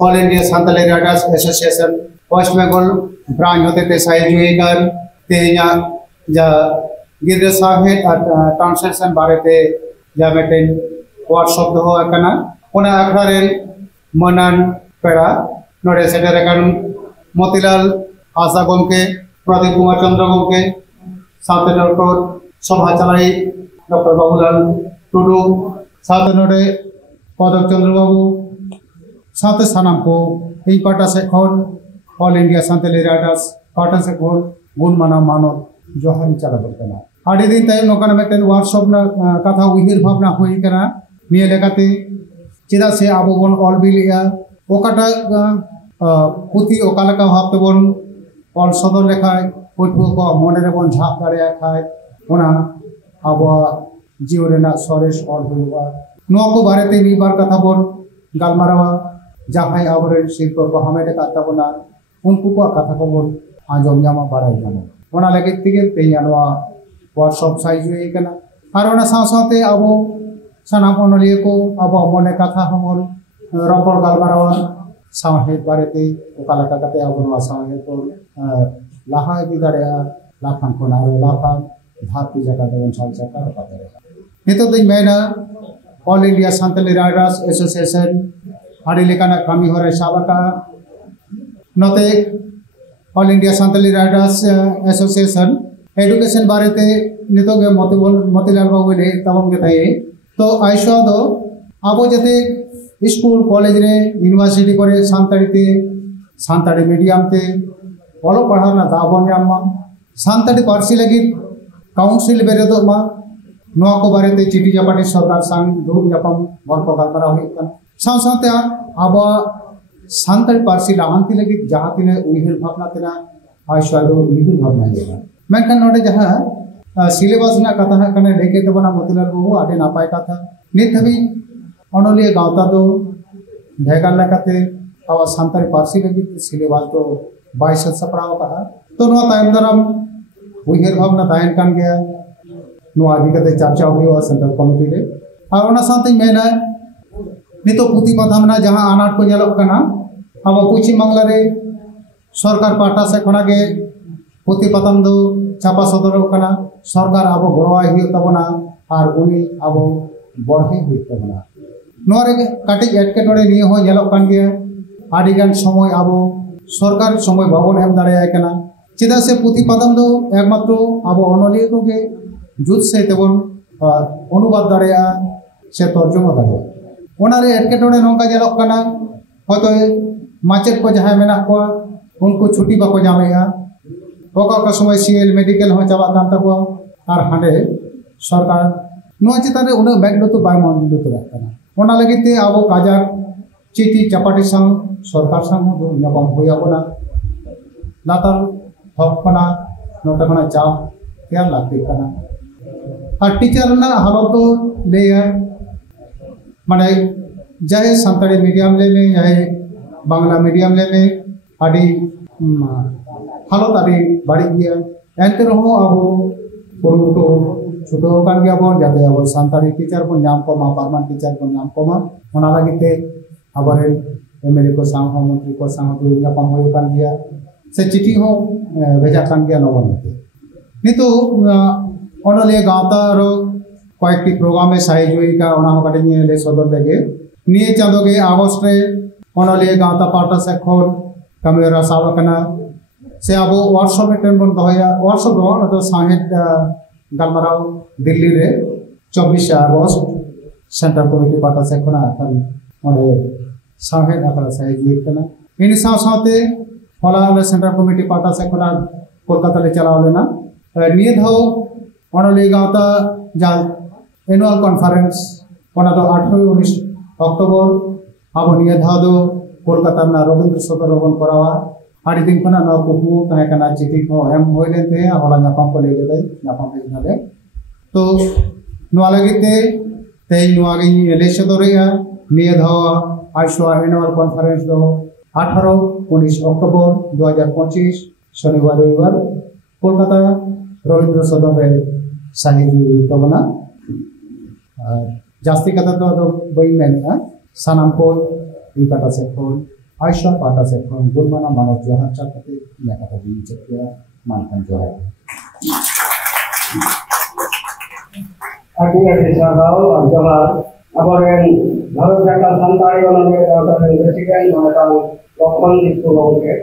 All India Santali Riders association west Bengal branch होते थे साइजुएगर तेजा जा गिद्र साहेब ट्रांसलेशन बारे ते जा मेटेन वर्कशॉप दो अकना उना अखड़े मनन पेड़ा नोड़े सेटर अकन मोतीलाल आशा गमके प्रदीप कुमार चंद्र गमके साथ डॉक्टर सभा चलाई डॉक्टर बाबूलाल टुडू साथ नोड़े पदक चंद्र बाबू साथ सानाम को इन पाटा से खोल ऑल इंडिया सांताली राइडर्स पाटा से खोल गुण माना मानो जोहारी चला बरतना आड़ी दिन तय नोकन मेटन वर्कशॉप ना कथा उहिर भावना हुई करा निये लेकाते चिदा से आबो बोन ऑल बिलिया ओकाटा पुथी ओकालका भावते बोन ऑल सदर लेखाय पुथु को मोने रे बोन झाप दाड़े खाय ओना आबो जीव रेना सरेश ऑल हुआ नो को बारेते मी बार कथा बोन गालमारावा जहां आबरे शिल्प को हमें काताबना उनको को कथा को बोन आजम जामा बाराय जामा ओना लगे तिगे तेयानवा वर्कशॉप साइजुए कना आर ओना साथे आबो सानाम ओनलिए को आबो मने कथा हमर रपड़ गालमारावा साहेब बारेते ओकालका कते आबो साहेब को लाहा इदि दाड़ेया लाफान को नारो लाफान धाती जका देवन साल जका पाते नितो दिन मेना All India Santali Riders Association आड़ी लेकाना कमी हो रहे शाबका नते All India Santali Riders Association education बारे ते नितो गे मोतीलाल बाबू ले तबम के ताई तो आइशो दो आबो जते स्कूल कॉलेज रे यूनिवर्सिटी करे सांताड़ी मीडियम ते ऑलो पढ़ाना दाबन जामा सांताड़ी पार्सी लगी काउंसिल बेरे दो मा नोआ को बारे ते चिठी जापाटी सरकार संग दुरुम जापाम गल्प गालमारा हुई कना साव सावते अब सांताड़ी पार्सी लाहांती लगी जहां तिने उहिर भावना तेना आइशो उहिर भावना हेगा मेनखान नोडे जहां सिलेबस ना कथा है कने लेके तबना मोतीलाल बाबू आडे नापाय कथा नित हबी ओनलिए गावता दो भेगान लकाते अब सांताड़ी पार्सी लगी सिलेबस तो 22 सपड़ाव कहा तो नो तायम दरम उहिर भावना तायन कान गया नो आदि कते चर्चा हुई सेंट्रल कमिटी रे और ओना साथे मेना नितो पुथि पाथामना जहां आनाट को नेलोक कना अब पश्चिम बांगला रे सरकार पाटा से खना के पुथि पाथाम दो छापा सदरक कना सरकार अब गड़वाई हुई तबना और उनी अब बढ़े हुई तबना नो रे काटी एटकेटोड़े निये हो नेलोक कान गया आदि गान समय अब सरकार समय बाबन एम दाड़े कना चेदा से पुथि पाथाम दो एकमात्र अब अनलिए को के जुत से तेबन अनुवाद दाड़े से तर्जुमा दाड़े ओनारे एटकेटोड़े नोंका जेलोक कना हयतो माचेद को जहां मेना को उनको छुट्टी बाको जामेगा ओका समय सीएल मेडिकल हो चाबा कान तको और हांडे सरकार नो चितारे उन बैंक तो बाय मन दुत रहना ओना लगिते आबो काजा चिठी चापाटी संग सरकार संग नबम होयाबोना लातार हकना नोटकना चाप क्या लागते कना और टीचर ना हालत तो ले माने जाए सांताड़ी मीडियम ले में जाए बांग्ला मीडियम ले में आड़ी हालत आड़ी बाड़ी गया एंते रहो अब पुरुटो छुटो कान गया बोन जाते अब सांताड़ी टीचर को नाम को मा परमानेंट टीचर को नाम को मा ओना लागिते अबरे एमएलए को सांग मंत्री को सांग दो नापम होय कान गया से चिठी हो भेजा कान गया नवनते नितो ओनले गावता रो कয়েকটি প্রোগ্রামে সাইজুইকা ওনা হকাটে নিয়ে ले সদর लेगे নিয়ে চাঁদোগে আগস্ট রে ओनले गावता पाटा से खोल कमेरा सावकना से अब वर्कशॉप अटेंड बन दहया वर्कशॉप रो तो साहेब गालमाराव दिल्ली रे 24 अगस्त सेंट्रल कमिटी पाटा से खना खन ओने साहेब आकड़ा साइजुइकना इन साथे होला सेंट्रल कमिटी पाटा से खना कोलकाता ले चलाव लेना निये धाव ओनले गावता जा एनुअल कॉन्फ्रेंस ओना तो 18-19 अक्टोबर अब निये धाव दो कोलकाता में रविंद्र सदर रोबन करावा आड़ी दिन खना न कुकमु तहे कना चिठी को एम होइलेते होला नापाम को लेले नापाम पे तो नुआ लगिते ते नुआ गे ले सदरया निये धाव आइशो एनुअल कॉन्फ्रेंस दो 18-19 अक्टोबर 2025 शनिवार रविवार कोलकाता रविंद्र सदर रे साहिबी तबना जास्ती कथा तो बई मेना सानाम को इकाटा से खोल आयशा पाटा से गुरमाना मानव जोहर चाहते या कथा जी चकिया मानकन जोहर Artinya desa kau, jangan apa yang harus jaga santai kalau mereka datang presiden, mereka lokal itu loket.